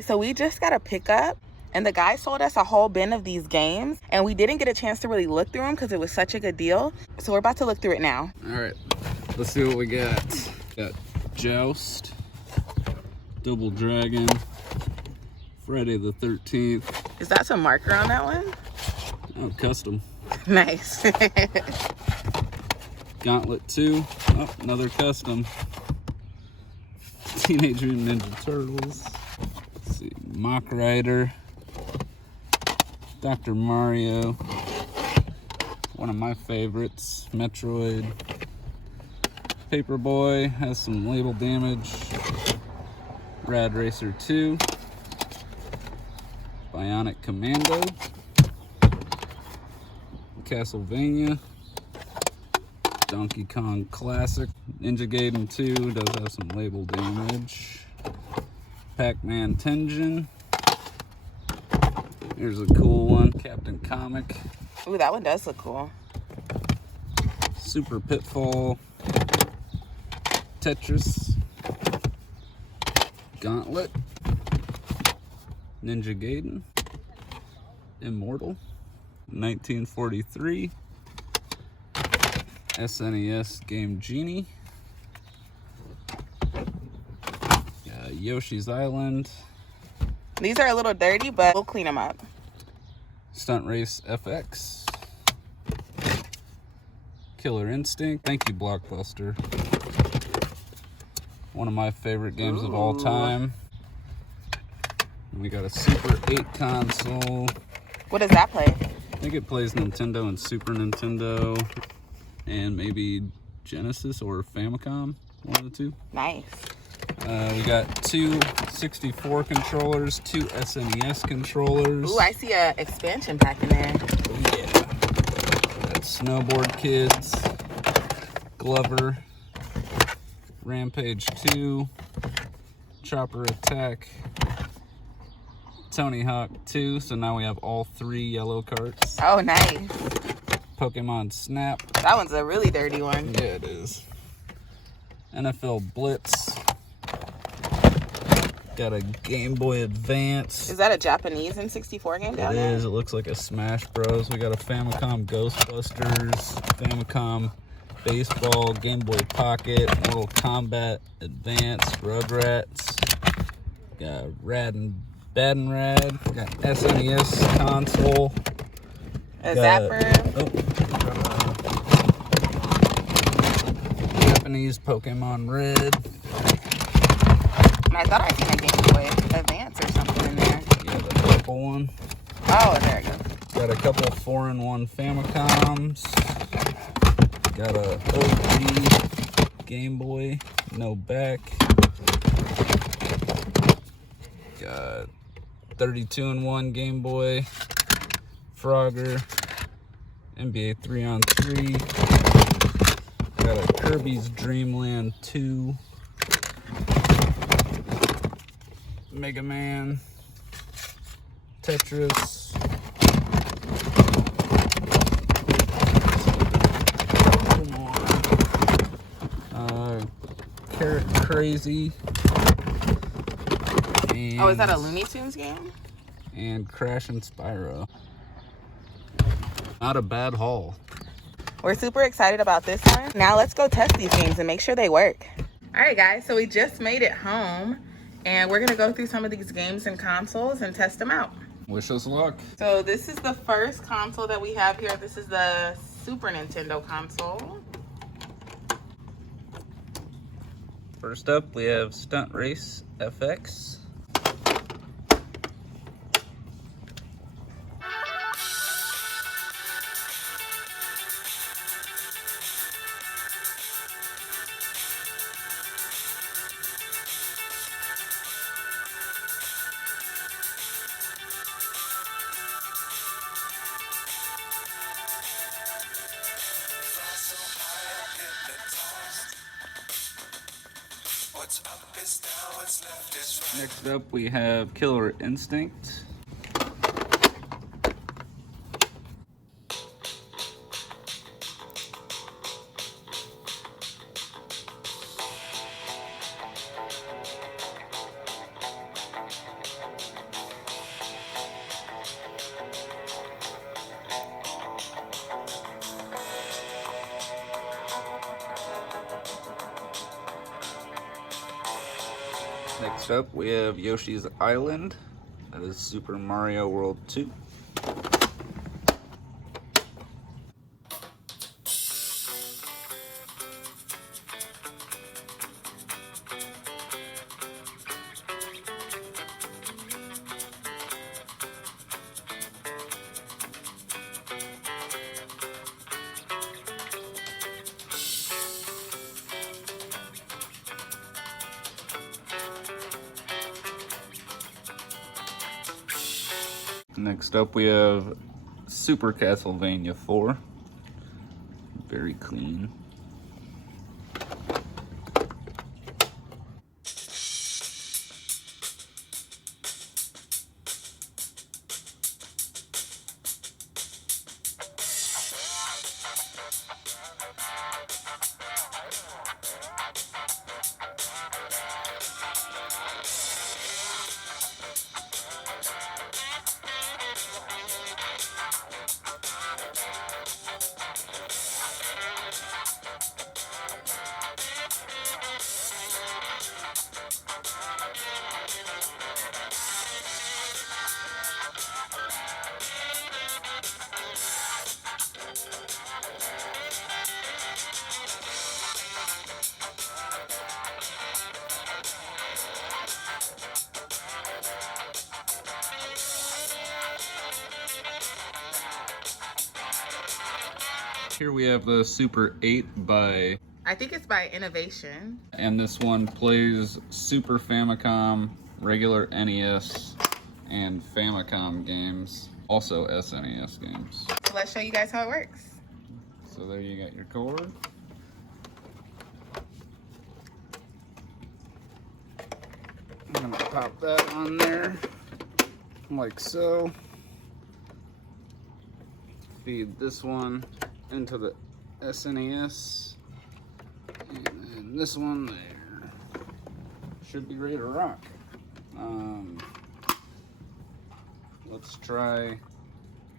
So we just got a pickup and the guy sold us a whole bin of these games and we didn't get a chance to really look through them because it was such a good deal. So we're about to look through it now. All right, let's see what we got. Got Joust, Double Dragon, Friday the 13th. Is that some marker on that one? Oh, custom. Nice. Gauntlet 2, oh, another custom. Teenage Mutant Ninja Turtles. Let's see, Mock Rider, Dr. Mario, one of my favorites, Metroid. Paperboy has some label damage. Rad Racer 2, Bionic Commando, Castlevania, Donkey Kong Classic, Ninja Gaiden 2 does have some label damage. Pac-Man Tengen. Here's a cool one, Captain Comic. Ooh, that one does look cool. Super Pitfall, Tetris, Gauntlet, Ninja Gaiden, Immortal, 1943, SNES Game Genie, Yoshi's Island. These are a little dirty, but we'll clean them up. Stunt Race FX, Killer Instinct. Thank you, Blockbuster. One of my favorite games of all time. And we got a Super 8 console. What does that play? I think it plays Nintendo and Super Nintendo, and maybe Genesis or Famicom, one of the two. Nice. We got two 64 controllers, two SNES controllers. Ooh, I see a expansion pack in there. Yeah. Got Snowboard Kids, Glover, Rampage 2, Chopper Attack, Tony Hawk 2. So now we have all three yellow carts. Oh, nice. Pokemon Snap. That one's a really dirty one. Yeah, it is. NFL Blitz. Got a Game Boy Advance. Is that a Japanese N64 game down there? It is. It looks like a Smash Bros. We got a Famicom Ghostbusters, Famicom Baseball, Game Boy Pocket, Mortal Kombat Advance, Rugrats. Got Rad and Bad and Rad. Got SNES console. A Zapper. Japanese Pokemon Red. I thought I seen a Game Boy Advance or something in there. Yeah, the purple one. Oh, there it goes. Got a couple of 4-in-1 Famicoms. Got a OG Game Boy, no back. Got 32-in-1 Game Boy, Frogger, NBA 3-on-3. Got a Kirby's Dream Land 2. Mega Man, Tetris, Carrot Crazy, and, Oh, is that a Looney Tunes game? And Crash and Spyro. Not a bad haul. We're super excited about this one. Now let's go test these games and make sure they work. All right, guys, so we just made it home. And we're gonna go through some of these games and consoles and test them out. Wish us luck. So this is the first console that we have here. This is the Super Nintendo console. First up, we have Stunt Race FX. Next up, we have Killer Instinct. Next up, we have Yoshi's Island. That is Super Mario World 2. Next up, we have Super Castlevania 4. Very clean. Here we have the Super 8 by... I think it's by Innovation. And this one plays Super Famicom, regular NES, and Famicom games. Also SNES games. So let's show you guys how it works. So there you got your cord. I'm gonna pop that on there, like so. Feed this one into the SNES, and then this one there. Should be ready to rock. Let's try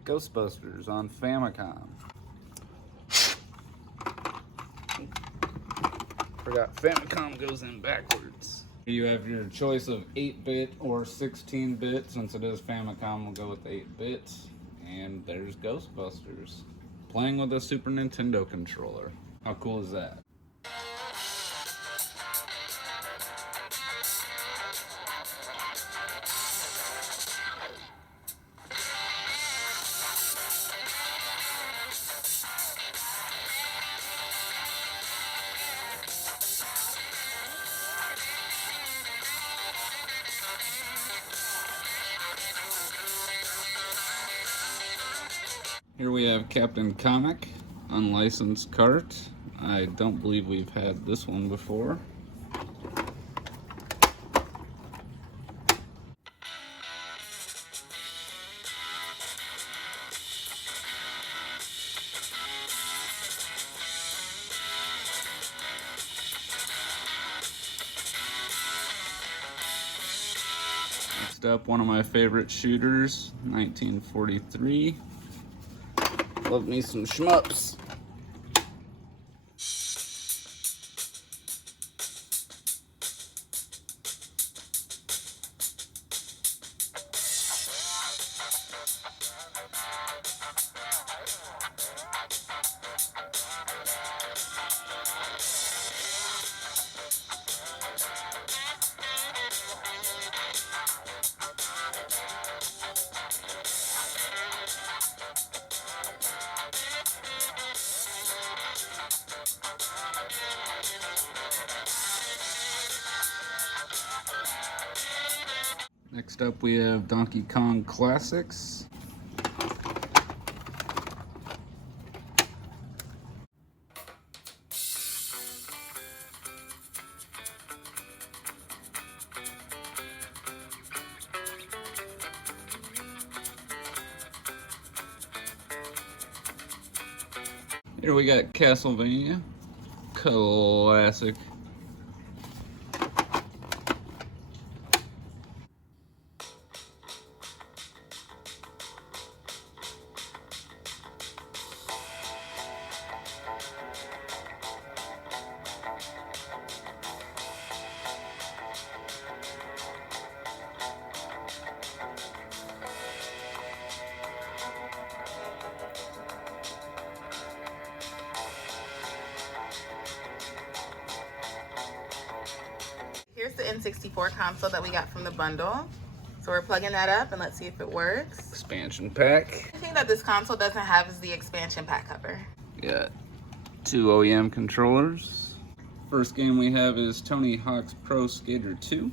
Ghostbusters on Famicom. Forgot Famicom goes in backwards. You have your choice of 8-bit or 16-bit. Since it is Famicom, we'll go with 8 bits. And there's Ghostbusters. Playing with a Super Nintendo controller. How cool is that? Here we have Captain Comic, unlicensed cart. I don't believe we've had this one before. Next up, one of my favorite shooters, 1943. Love me some shmups. Next up we have Donkey Kong Classics. Here we got Castlevania Classic. here's the N64 console that we got from the bundle. So we're plugging that up and let's see if it works. Expansion pack. The thing that this console doesn't have is the expansion pack cover. Got 2 OEM controllers. First game we have is Tony Hawk's Pro Skater 2.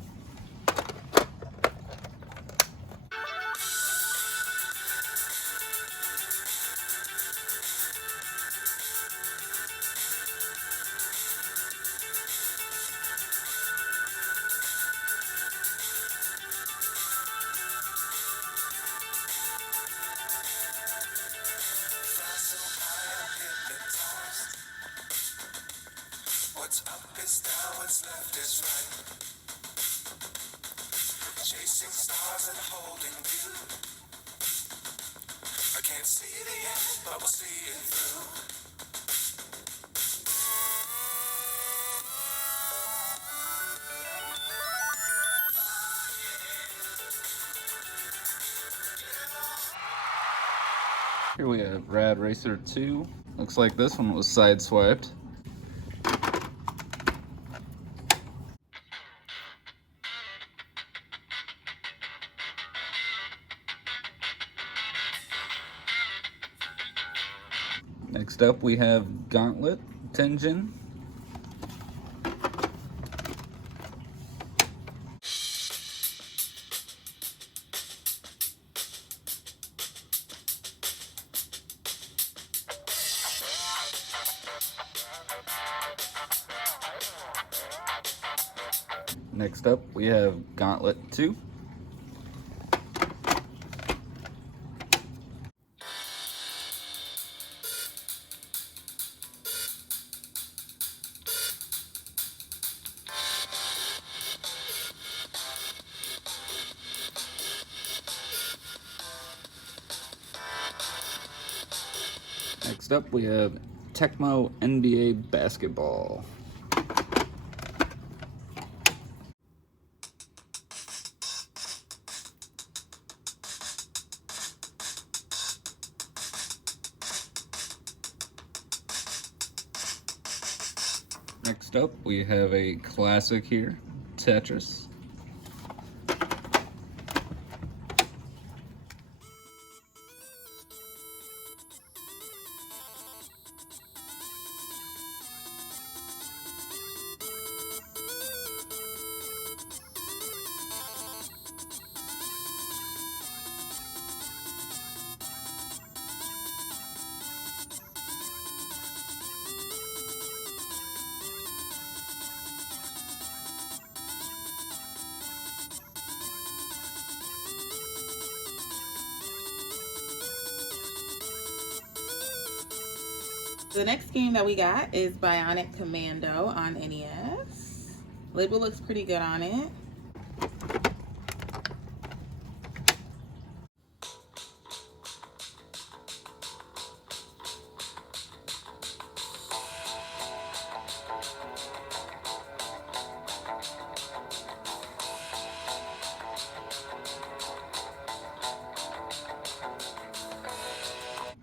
What's up is down, what's left is right. Chasing stars and holding you. I can't see the end, but we'll see it through. Here we have Rad Racer 2. Looks like this one was sideswiped. Next up we have Gauntlet Tenjin. Next up we have Gauntlet 2. Next up we have Tecmo NBA Basketball. Next up we have a classic here, Tetris. The next game that we got is Bionic Commando on NES. Label looks pretty good on it.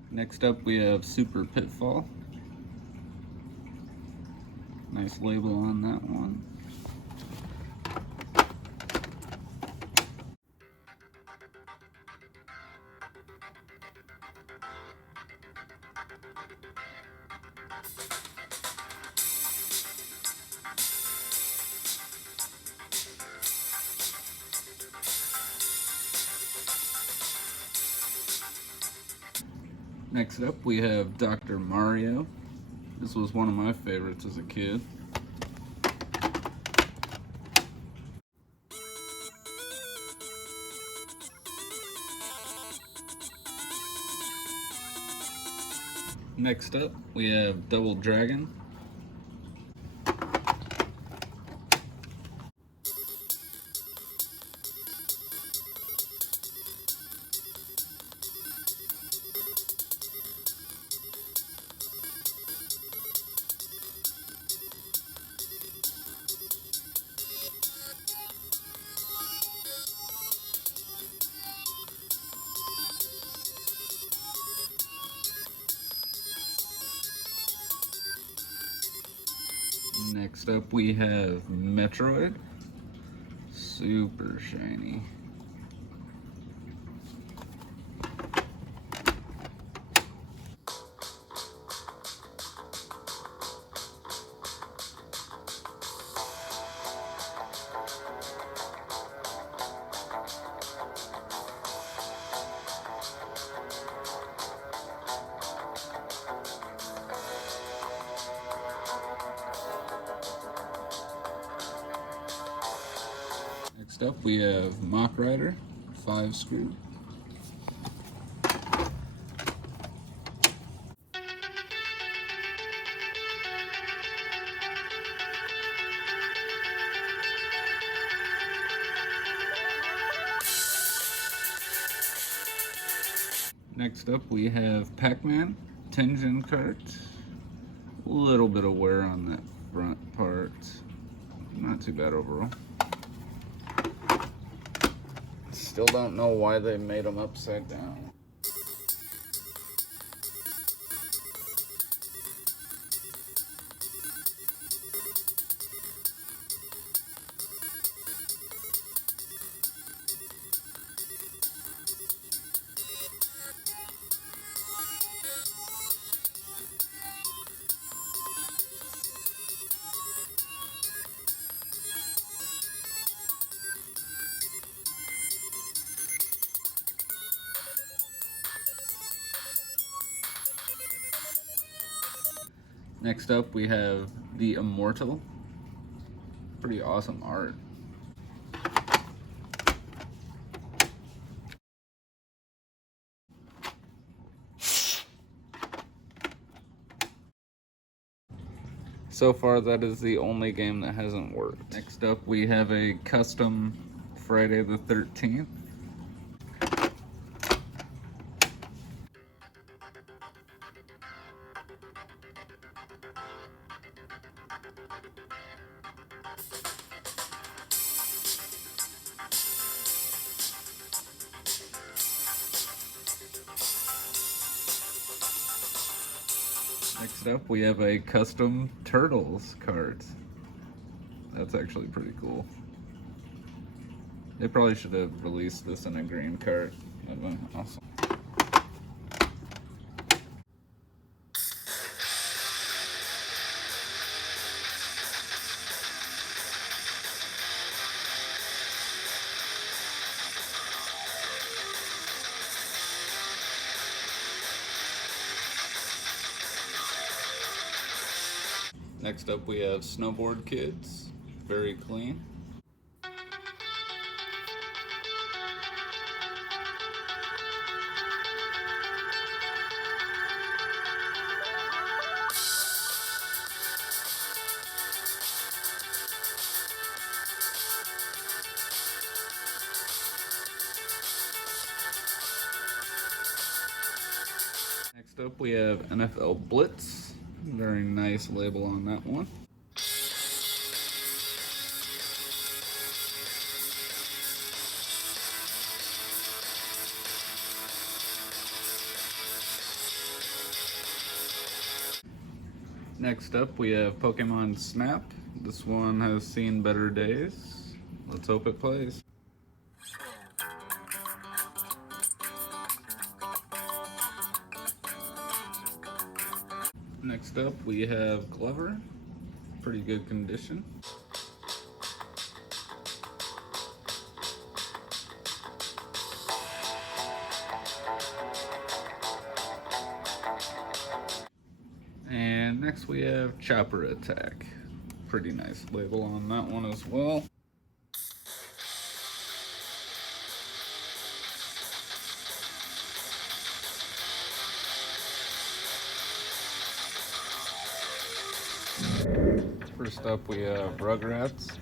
Next up we have Super Pitfall. Nice label on that one. Next up we have Dr. Mario. This was one of my favorites as a kid. Next up we have Double Dragon. Next up we have Metroid. Super shiny. Next up we have Mock Rider, 5 screw. Next up we have Pac-Man, Tenjin cart. A little bit of wear on that front part. Not too bad overall. Still don't know why they made them upside down. Next up we have the Immortal. Pretty awesome art. So far that is the only game that hasn't worked. Next up we have a custom Friday the 13th. Next up, we have a custom Turtles cart. That's actually pretty cool. They probably should have released this in a green cart. That'd been awesome. Next up we have Snowboard Kids, very clean. Next up we have NFL Blitz. Very nice label on that one. Next up we have Pokemon Snap. This one has seen better days. Let's hope it plays. Next up we have Glover. Pretty good condition. And next we have Chopper Attack. Pretty nice label on that one as well. First up we have Rugrats.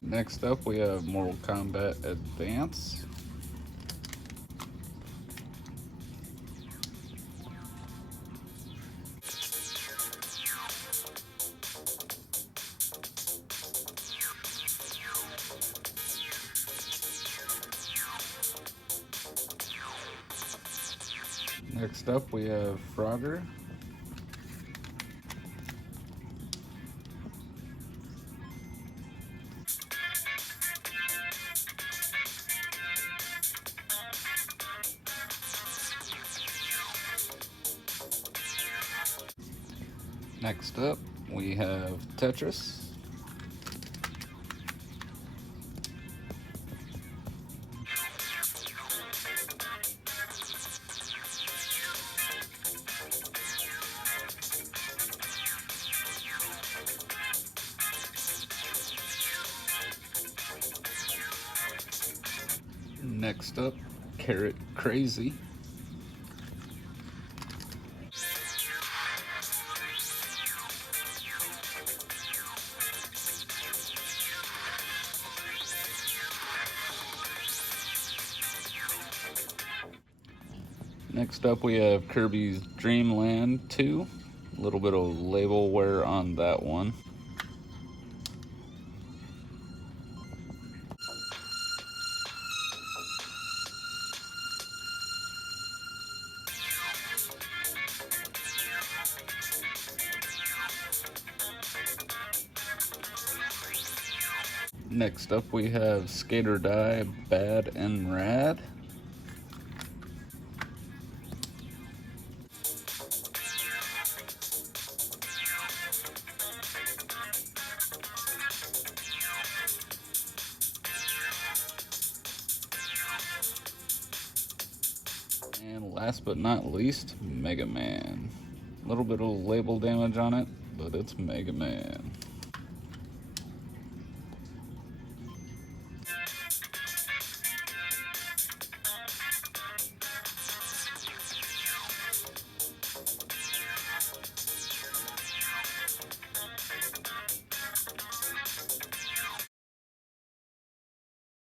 Next up we have Mortal Kombat Advance. Next up, we have Frogger. Next up, we have Tetris. Next up, Carrot Crazy. Next up, we have Kirby's Dream Land 2. A little bit of label wear on that one. Next up, we have Skate or Die Bad and Rad. And last but not least, Mega Man. A little bit of label damage on it, but it's Mega Man.